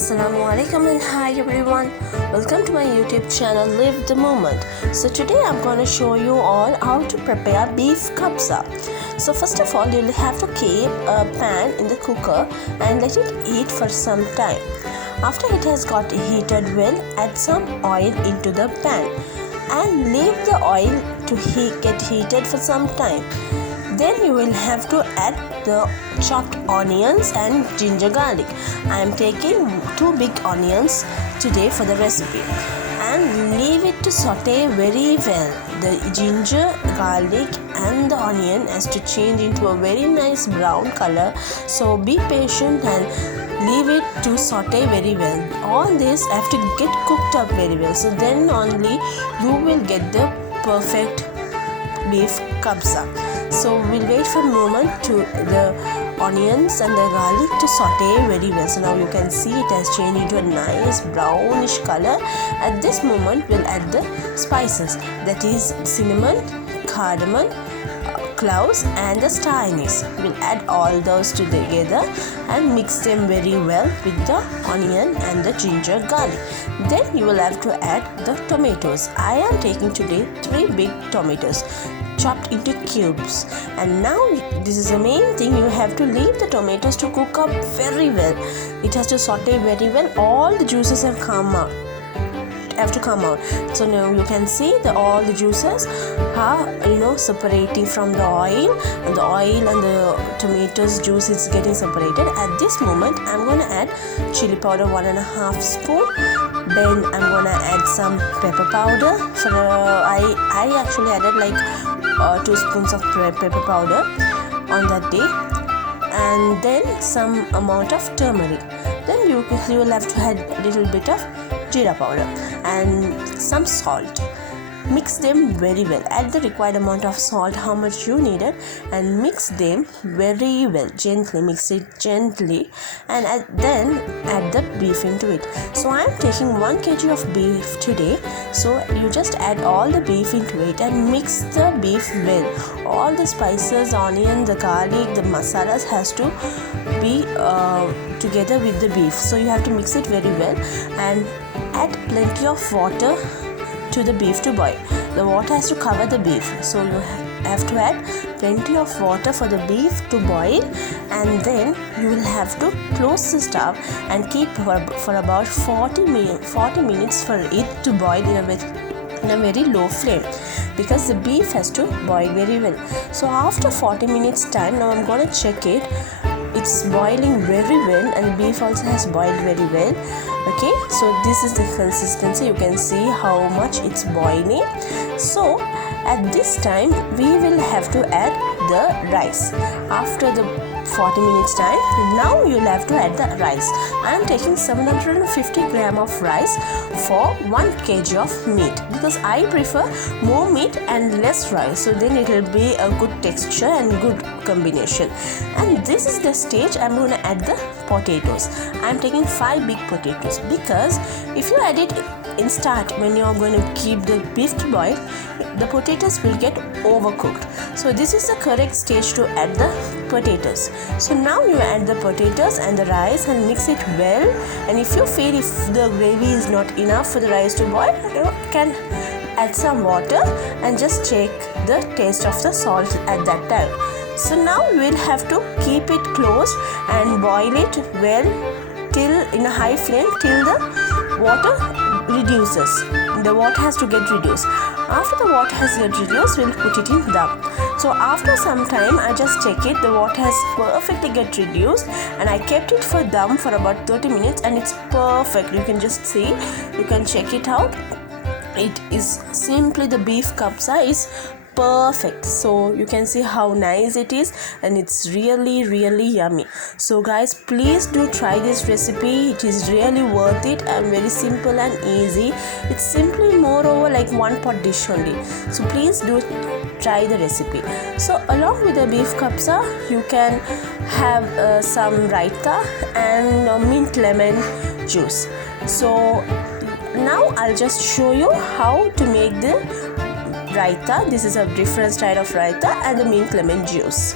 Assalamualaikum and hi everyone. Welcome to my YouTube channel Live the Moment. So today I'm going to show you all how to prepare beef kabsa. So first of all, you'll have to keep a pan in the cooker and let it heat for some time. After it has got heated well, add some oil into the pan and leave the oil to get heated for some time. Then you will have to add the chopped onions and ginger garlic. I am taking 2 big onions today for the recipe and leave it to saute very well. The ginger, garlic and the onion has to change into a very nice brown color, so be patient and leave it to saute very well. All this have to get cooked up very well, so then only you will get the perfect beef kabsa. So we'll wait for a moment to the onions and the garlic to saute very well. So now you can see it has changed into a nice brownish color. At this moment we'll add the spices, that is cinnamon, cardamom, cloves and the star anise. We'll add all those together and mix them very well with the onion and the ginger garlic. Then you will have to add the tomatoes. I am taking today 3 big tomatoes chopped into cubes, and now this is the main thing, you have to leave the tomatoes to cook up very well. It has to saute very well. All the juices have to come out. So now you can see all the juices are separating from the oil, and the tomatoes juice is getting separated. At this moment I'm going to add chili powder 1.5 spoon. Then I'm going to add some pepper powder. I actually added like 2 spoons of pepper powder on that day, and then some amount of turmeric. Then you will have to add a little bit of jeera powder and some salt. Mix them very well. Add the required amount of salt, how much you needed, and mix them very well. Mix it gently, and then add the beef into it. So I am taking 1 kg of beef today. So you just add all the beef into it and mix the beef well. All the spices, onion, the garlic, the masalas has to be together with the beef. So you have to mix it very well and add plenty of water to the beef to boil. The water has to cover the beef, so you have to add plenty of water for the beef to boil, and then you will have to close the stove and keep for about 40 minutes for it to boil in a very low flame, because the beef has to boil very well. So after 40 minutes time, now I'm going to check it. It's boiling very well and beef also has boiled very well. Okay, so this is the consistency. You can see how much it's boiling. So at this time we will have to add the rice. After the 40 minutes time, now you'll have to add the rice. I am taking 750 gram of rice for 1 kg of meat, because I prefer more meat and less rice, so then it will be a good texture and good combination. And this is the stage I'm going to add the potatoes. I'm taking 5 big potatoes, because if you add it in start when you are going to keep the beef to boil, the potatoes will get overcooked. So this is the correct stage to add the potatoes. So now you add the potatoes and the rice and mix it well, and if you feel if the gravy is not enough for the rice to boil, you can add some water and just check the taste of the salt at that time. So now we will have to keep it closed and boil it well till in a high flame till the water reduces. The water has to get reduced. After the water has get reduced, we'll put it in dum. So after some time, I just check it. The water has perfectly get reduced, and I kept it for dum for about 30 minutes, and it's perfect. You can just see. You can check it out. It is simply the beef kabsa is perfect. So you can see how nice it is, and it's really yummy. So guys, please do try this recipe. It is really worth it and very simple and easy. It's simply moreover like 1 pot dish only. So please do try the recipe. So along with the beef kabsa, you can have some raita and mint lemon juice. So now I'll just show you how to make the raita. This is a different style of raita and the mint lemon juice.